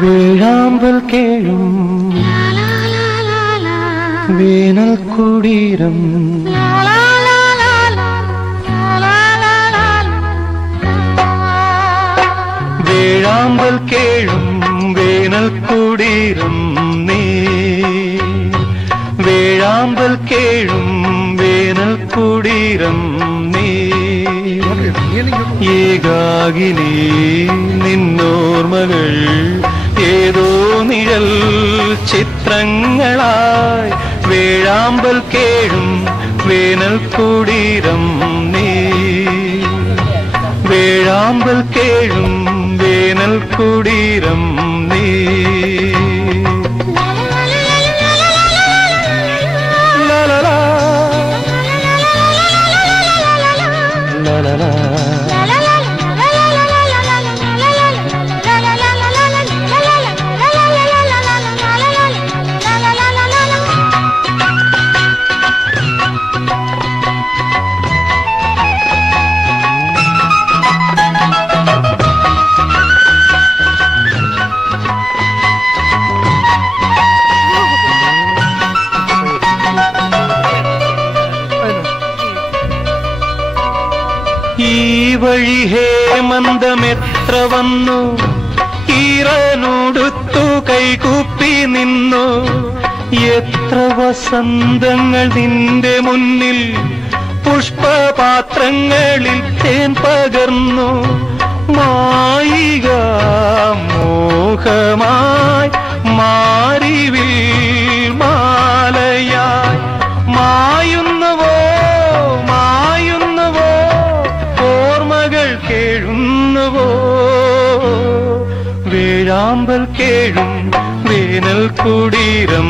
വേഴാമ്പൽ കേഴും വേനൽ കുടീരം വേഴാമ്പൽ കേഴും വേനൽ കുടീരം നീ വേഴാമ്പൽ കേഴും വേനൽ കുടീരം നീ ഏകാകിനി നിന്നോർമകൾ ഏതോ നിഴൽ ചിത്രങ്ങളായി വേഴാമ്പൽ കേഴും വേനൽ കുടീരം നീ വേഴാമ്പൽ കേഴും വേനൽ കുടീരം നീ ലാലാ ലാലാ ഈ വഴി ഹേമന്തമെത്ര വന്നു ഈറനോടുത്തു കൈകൂപ്പി നിന്നു എത്ര വസന്തങ്ങൾ നിന്റെ മുന്നിൽ പുഷ്പപാത്രങ്ങളിൽ തേൻ പകർന്നു മായിക മോഹമായി മാരിവിൽ മാലയായി മായുന്നുവോ മായുന്നുവോ ഓർമ്മകൾ കേഴുന്നുവോ വേഴാമ്പൽ കേഴും വേനൽ കുടീരം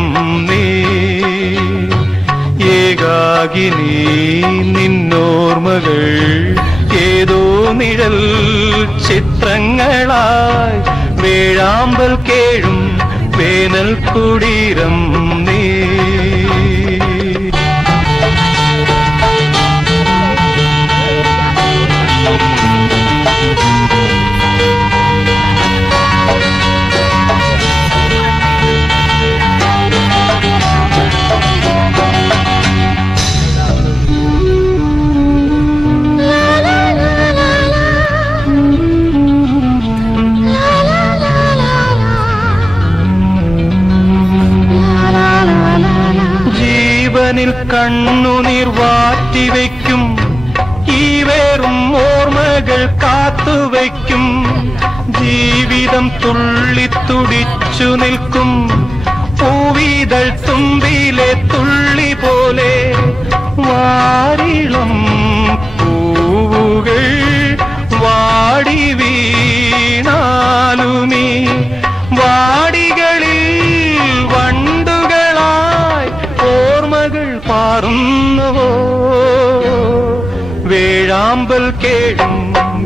നീ ഏകാകിനി നിന്നോർമകൾ ഏതോ നിഴൽ ചിത്രങ്ങളായി വേഴാമ്പൽ കേഴും വേനൽ കുടീരം നീ കണ്ണുനീർ വാറ്റിവെക്കും ഈ വേറും ഓർമ്മകൾ കാത്തുവയ്ക്കും ജീവിതം തുള്ളിത്തുടിച്ചു നിൽക്കും പൂവിതൾ തുമ്പിലെ തുള്ളി പോലെ വാരിളം പൂവുകൾ വാടി വീണാലുമീ വാടികളിൽ വണ്ടുകളായി ഓർമ്മകൾ പാറുന്നുവോ വേഴാമ്പൽ കേഴും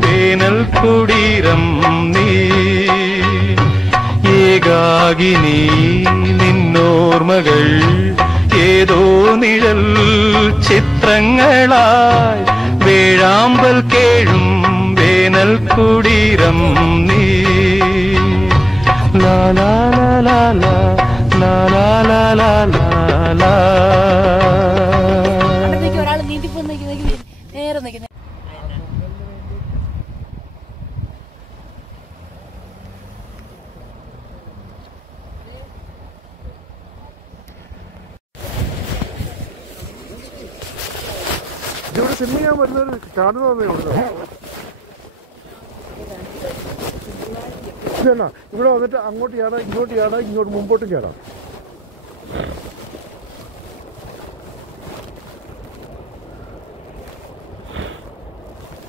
വേനൽ കുടീരം നീ ഏകാകിനി നിന്നോർമകൾ ഏതോ നിഴൽ ചിത്രങ്ങളായി വേഴാമ്പൽ കേഴും വേനൽ കുടീരം നീ ലാലാ ലാലാ ലാലാ ലാലാ ലാലാ ഇവിടെ സിനിമ ഞാൻ വരുന്നത് കാണുന്നതേ ഉള്ളൂ. ഇതെന്നാ ഇവിടെ വന്നിട്ട് അങ്ങോട്ട് ചാടാം ഇങ്ങോട്ട് ചാടാം ഇങ്ങോട്ട് മുമ്പോട്ടും ചാടാം.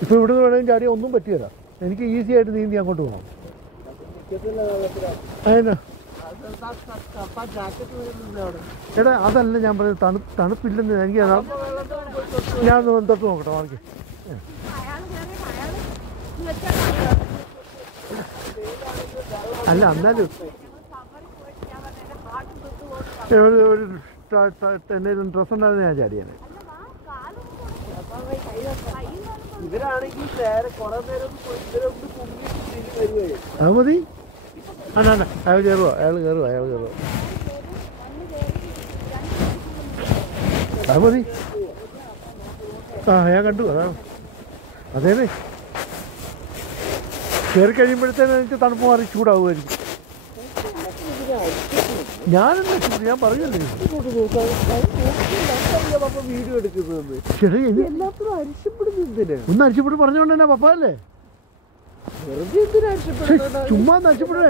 ഇപ്പൊ ഇവിടുന്ന് വേണമെങ്കിൽ ചാടിയാൽ ഒന്നും പറ്റിയല്ല. എനിക്ക് ഈസി ആയിട്ട് നീന്തി അങ്ങോട്ട് പോകണം. അതിനാ എടാ അതല്ല ഞാൻ പറയുന്നത്, തണുപ്പില്ലെന്ന് എനിക്ക് ഞാൻ തൊട്ട് നോക്കട്ടെ വാങ്ങി. അല്ല എന്നാലും ഒരു എന്തെങ്കിലും ഡ്രസ് ഉണ്ടായിരുന്നു ഞാൻ ചാടിയാണ്. ഇവരാണെങ്കിൽ നേരെ കുറെ നേരം അത് മതി. അല്ല അയാൾ കയറുക അത് മതി. ഞാൻ കണ്ടു. അതാണ് അതേന്നെ. കയറി കഴിയുമ്പോഴത്തേനും എനിക്ക് തണുപ്പ് മാറി ചൂടാവുമായിരിക്കും. ഞാനെന്താ ചൂട്, ഞാൻ പറയല്ലേ വീഡിയോ എടുക്കുന്നത്. ശരി, എല്ലാത്തിനും അരിശപ്പെടുന്നതിന് ഒന്ന് അരിച്ചപ്പെട്ട് പറഞ്ഞുകൊണ്ട് തന്നെ പപ്പ അല്ലേ ചുമ്മാ നശിപ്പെടേ.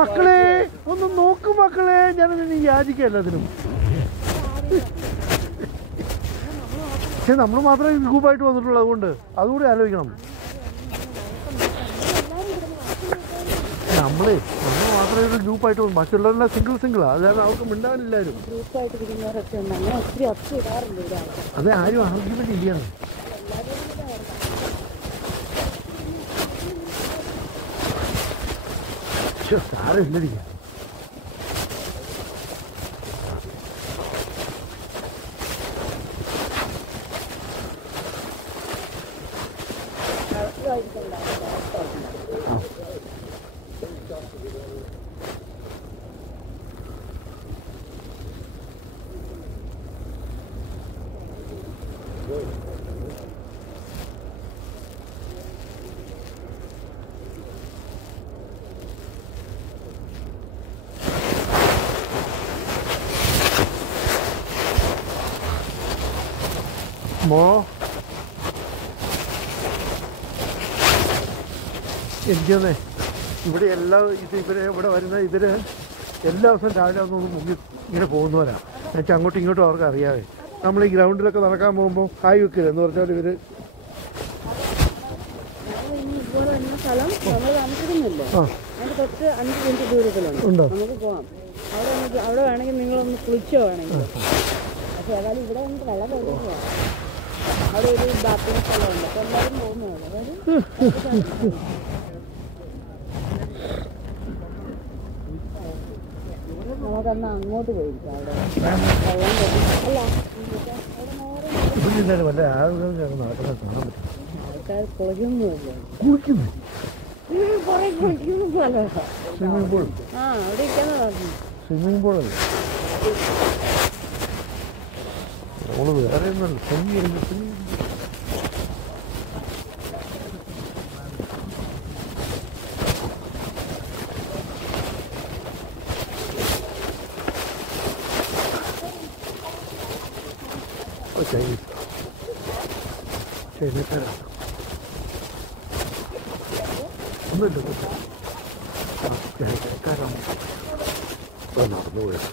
മക്കളെ ഒന്ന് നോക്കും മക്കളെ, ഞാനതിന് യാചിക്കുക എല്ലാത്തിനും. പക്ഷെ നമ്മൾ മാത്രമേ ഗ്രൂപ്പായിട്ട് വന്നിട്ടുള്ളൂ, അതുകൂടി ആലോചിക്കണം. നമ്മൾ മാത്രമേ ഒരു ഗ്രൂപ്പായിട്ട് വന്നു, മറ്റുള്ളവരെല്ലാം സിംഗിളാണ്. അതാണ് അവർക്ക് മിണ്ടാനില്ലാരും. അതെ, ആരും ആർഗ്യുമെന്റ് ഇല്ലാണ്. സാരമില്ലടിക്ക. എനിക്കൊന്നേ ഇവിടെ ഇവിടെ വരുന്ന ഇവര് എല്ലാ ദിവസവും രാവിലെ ഒന്ന് മുങ്ങി ഇങ്ങനെ പോകുന്നവരാണ്. എന്നുവെച്ചാൽ അങ്ങോട്ടും ഇങ്ങോട്ടും അവർക്ക് അറിയാതെ. നമ്മൾ ഈ ഗ്രൗണ്ടിലൊക്കെ നടക്കാൻ പോകുമ്പോൾ ഹായ് വെക്കില്ല എന്ന് പറഞ്ഞാൽ ഇവര് ഉണ്ടോ? അവിടെ വേണമെങ്കിൽ നിങ്ങളൊന്ന് കുളിച്ചോ വേണമെങ്കിൽ. പക്ഷെ ഏതായാലും ഇവിടെ വന്നിട്ട് വെള്ളം പോകുന്നില്ല. അവിടെ ഒരു ബാത്റൂം സ്ഥലമുണ്ട്. അപ്പൊ എല്ലാവരും പോകുന്നതാണ്. നമുക്കന്ന് അങ്ങോട്ട് പോയിരിക്കാം. അവിടെ വെള്ളം അല്ല ആൾക്കാർ കുളിക്കുന്നില്ല. കുറെ കുളിക്കുന്ന സ്ഥലമാണ്. Swimming pool. ആ, അവിടെ ഇരിക്കാന്ന് പറഞ്ഞു. സ്വിമ്മിംഗ് പൂളല്ലേ നമ്മള് വേറെ ഒന്നല്ല. നടന്നു പോയത്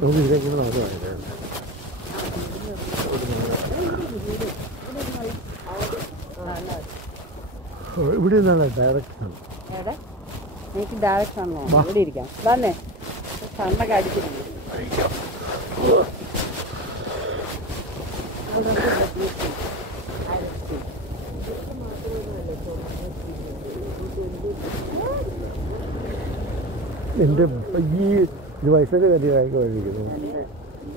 നമുക്ക് ഇതിലേക്ക് നടന്നു. ഇവിടെ നിന്നാണ് ഡയറക്ഷൻ. എനിക്ക് ഡയറക്ഷൻ ആണോ? ഇവിടെ ഇരിക്കാം. തന്നെ കണ്ണൊക്കെ അടിച്ചിട്ടുണ്ട്. എൻ്റെ ഈ വയസ്സിൻ്റെ കാര്യമായിട്ട് കഴിക്കുന്നു.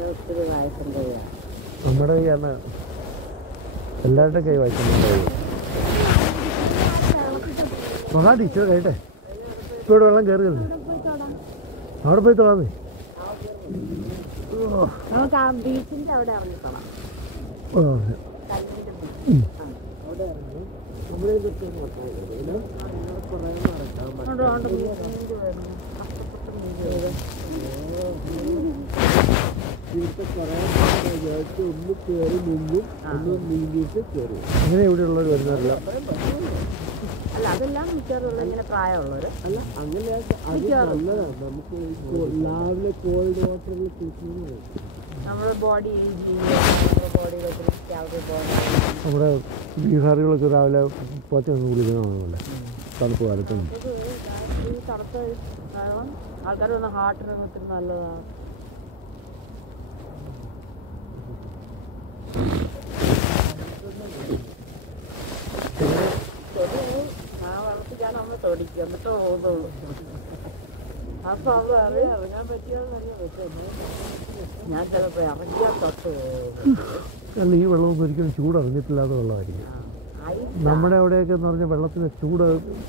ഒത്തിരി വയസ്സുണ്ട്. നമ്മുടെ കൈയാണ് എല്ലാവരുടെയും കൈ വായിക്കുന്നുണ്ടാവും. മഹാ ടീച്ചർ കഴിയട്ടെ. ഇപ്പോൾ ഇവിടെ വെള്ളം കയറുകയല്ലേ, അവിടെ പോയി തൊടാന്നേ. നമുക്ക് ആ ബീച്ചിൻ്റെ അവിടെ ഇറങ്ങിത്തോളാം. ഇവിടുത്തെ കുറെ ഒന്ന് കയറി നിന്നും ഒന്ന് നീങ്ങിയിട്ട് കയറി. അങ്ങനെ ഇവിടെയുള്ളവർ വരുന്നവരല്ല. അല്ല അതെല്ലാം മിക്കവാറുള്ള ഇങ്ങനെ പ്രായമുള്ളവർ. അല്ല അങ്ങനെ അത് നല്ലതാണ്. നമുക്ക് രാവിലെ കോൾഡ് വാട്ടറിൽ കുളിക്കുന്നത് നമ്മുടെ ബോഡി ബോഡിയിലൊക്കെ നമ്മുടെ ബീഹാറികളൊക്കെ രാവിലെ പോച്ച ഒന്ന് കുളിക്കുന്നതാണല്ലേ തണുപ്പ് കാലത്തും. ഈ തണുത്ത വെള്ളം ആൾക്കാർ ഹാർട്ടിനൊക്കെ ഒത്തിരി നല്ലതാണ്. ആ വെള്ളത്തിൽ ഞാൻ നമ്മൾ തൊടിക്കും എന്നിട്ട് പോകുന്നുള്ളൂ. അപ്പൊ അവൾ ഇറങ്ങാൻ പറ്റിയാന്നറിയാം. ഞാൻ ചിലപ്പോ ഇറങ്ങിയാൽ തൊട്ട് അല്ല ഈ വെള്ളമൊന്നും ഒരിക്കലും ചൂടറിഞ്ഞിട്ടില്ലാത്ത വെള്ളമായിരിക്കും. നമ്മുടെ അവിടെയൊക്കെ എന്ന് പറഞ്ഞാൽ വെള്ളത്തിന് ചൂട്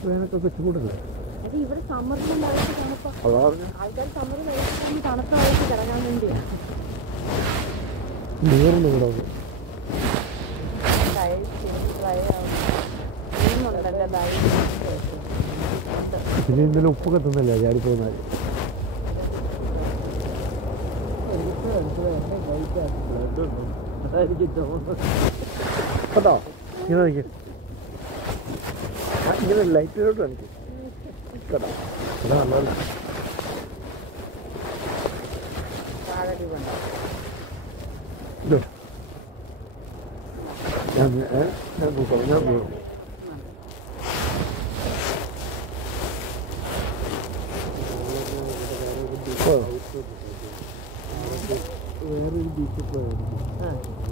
വേനൽക്കൊക്കെ ചൂടല്ലേ. അത് ഇവിടെ സമ്മറിലും വയസ്സ് തണുപ്പ ആൾക്കാർ സമ്മറിൽ വയസ്സ് തണുത്ത വയസ്സ് കിടക്കാൻ വേണ്ടിയാണ്. നീറിന് ഇവിടെ പിന്നെ ഇന്നലെ ഉപ്പൊക്കെ തന്നല്ലേ ചാടിപ്പോകുന്ന കേട്ടോ. ഇങ്ങനെ നിൽക്കും ഇങ്ങനെ ലൈറ്റിലോട്ട് കാണിക്കും കേട്ടോ. അതാ നല്ലത്. ഇതോ ഞാൻ നോക്കാം. ഞാൻ വേറൊരു ബീച്ചിൽ പോയായിരുന്നു.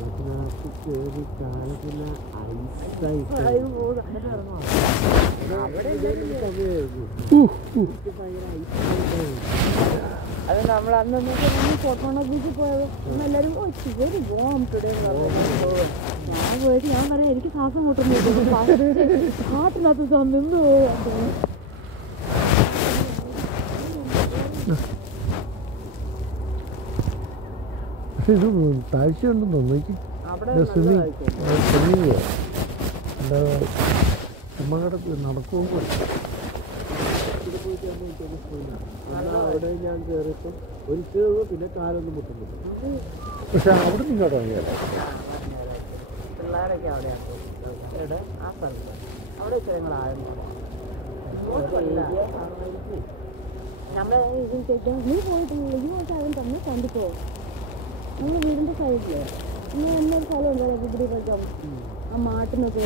അതിനകത്ത് കയറി കാലത്തിന് ഐസായിട്ട് അത് നമ്മൾ അന്ന് ഫോട്ടോണ ബീച്ചിൽ പോയത് എല്ലാവരും ശരി പോവാം ടുഡേ ഞാൻ പോയിട്ട് ഞാൻ പറയാം എനിക്ക് ശ്വാസം മുട്ടുന്നു കാട്ടിനകത്ത് നിന്ന് പോവാ. പക്ഷെ ഇത് താഴ്ചയുണ്ടെന്ന് തോന്നുന്നു. സ്വിമ്മിങ് അല്ലാതെ ചുമ്മാ കിടക്ക് നടക്കുമ്പോൾ അവിടെ ഞാൻ കയറിയപ്പോൾ ഒരിക്കലും പിന്നെ കാലൊന്നും മുട്ടുന്നില്ല. പക്ഷെ അവിടെ നിന്ന് ഇങ്ങോട്ട് ഇറങ്ങിയല്ലേ പിള്ളേരൊക്കെ അവിടെയാണ് ആ സ്ഥലത്ത് അവിടെ ഞങ്ങളായിരുന്നു. നമ്മളെ ഇത് ചോദിക്കാൻ നീ പോയിട്ടില്ല ഈ മാസം തന്നെ കണ്ടിപ്പോ നമ്മൾ വീടിന്റെ സൈഡില് ഇനി എന്നൊരു സ്ഥലം ഉണ്ടല്ലോ ഇവിടെ കളിക്കാം ആ മാട്ടിനൊക്കെ.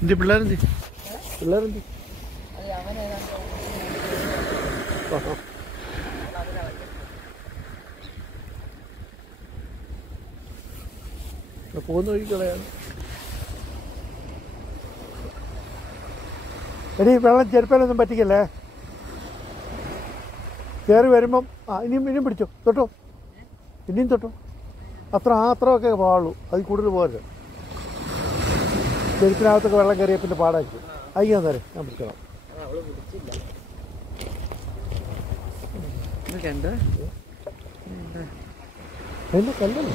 എന്ത് പിള്ളേരെന്ത് പിള്ളേരെന്ത് പോകുന്ന വഴിക്കളയാണ്. എടി വെള്ളം ചെരുപ്പേലൊന്നും പറ്റിക്കല്ലേ. കയറി വരുമ്പം ഇനിയും പിടിച്ചോ തൊട്ടോ ഇനിയും തൊട്ടോ അത്രയൊക്കെ പാടുള്ളൂ. അതിൽ കൂടുതൽ പോകരുത്. ചെരുപ്പിനകത്തൊക്കെ വെള്ളം കയറിയ പിന്നെ പാടായിരിക്കും. അയ്യോ നേരെ ഞാൻ പിടിക്കണം. അതിന്റെ കല്ലല്ലേ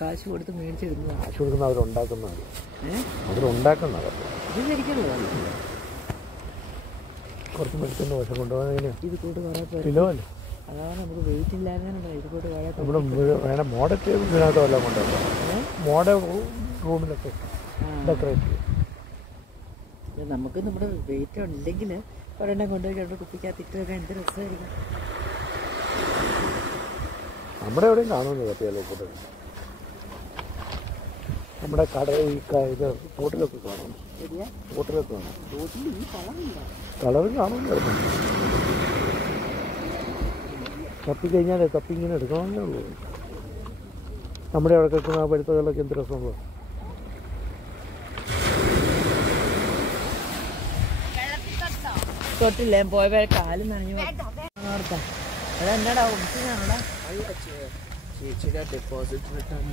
കാശ് കൊടുത്ത് മേടിച്ചെടുക്കുന്നതാണ്. കാശ് കൊടുക്കുന്ന അവരുണ്ടാക്കുന്നതാണ്. കുറച്ച് മേടിക്കുന്ന വശം കൊണ്ടുപോകാൻ ഇത് കൂട്ട് കുറേ പേര് കിലോ അല്ലേ. അതാണ് നമുക്ക് വെയിറ്റ് ഇല്ലായിരുന്നു. ഇത് കൂട്ട് കുറേ നമ്മുടെ വേണം മോഡൽ ഇതിനകത്ത് വല്ലതും കൊണ്ടുവരണം. മോഡൽ റൂമിലൊക്കെ ഡെക്കറേറ്റ് ചെയ്യും. നമുക്ക് നമ്മുടെ വെയിറ്റ് ഉണ്ടെങ്കിൽ ഒരെണ്ണം കൊണ്ടുപോയി രണ്ട് കുപ്പിക്കകത്തിട്ടൊക്കെ എന്ത് രസമായിരിക്കും. നമ്മുടെ എവിടെയും കാണുമെന്ന് കത്തിയാലോ കൂട്ടം. നമ്മുടെ കട ഈ ഇത് റോട്ടിലൊക്കെ കാണും. റോട്ടിലൊക്കെ കാണും. കളറും കാണുമെന്ന് പറഞ്ഞു. തപ്പിക്കഴിഞ്ഞാലേ തപ്പി ഇങ്ങനെ എടുക്കണമെന്നേ ഉള്ളൂ. നമ്മുടെ അവിടെ കിട്ടുന്ന ആ പഴുത്ത വെള്ളമൊക്കെ എന്ത് രസമുള്ളൂ. തൊട്ടില്ലേ പോയ കാല് നനഞ്ഞു അതെന്നാടാ ചേച്ചിയുടെ ഡെപ്പോസിറ്റ് റിട്ടേൺ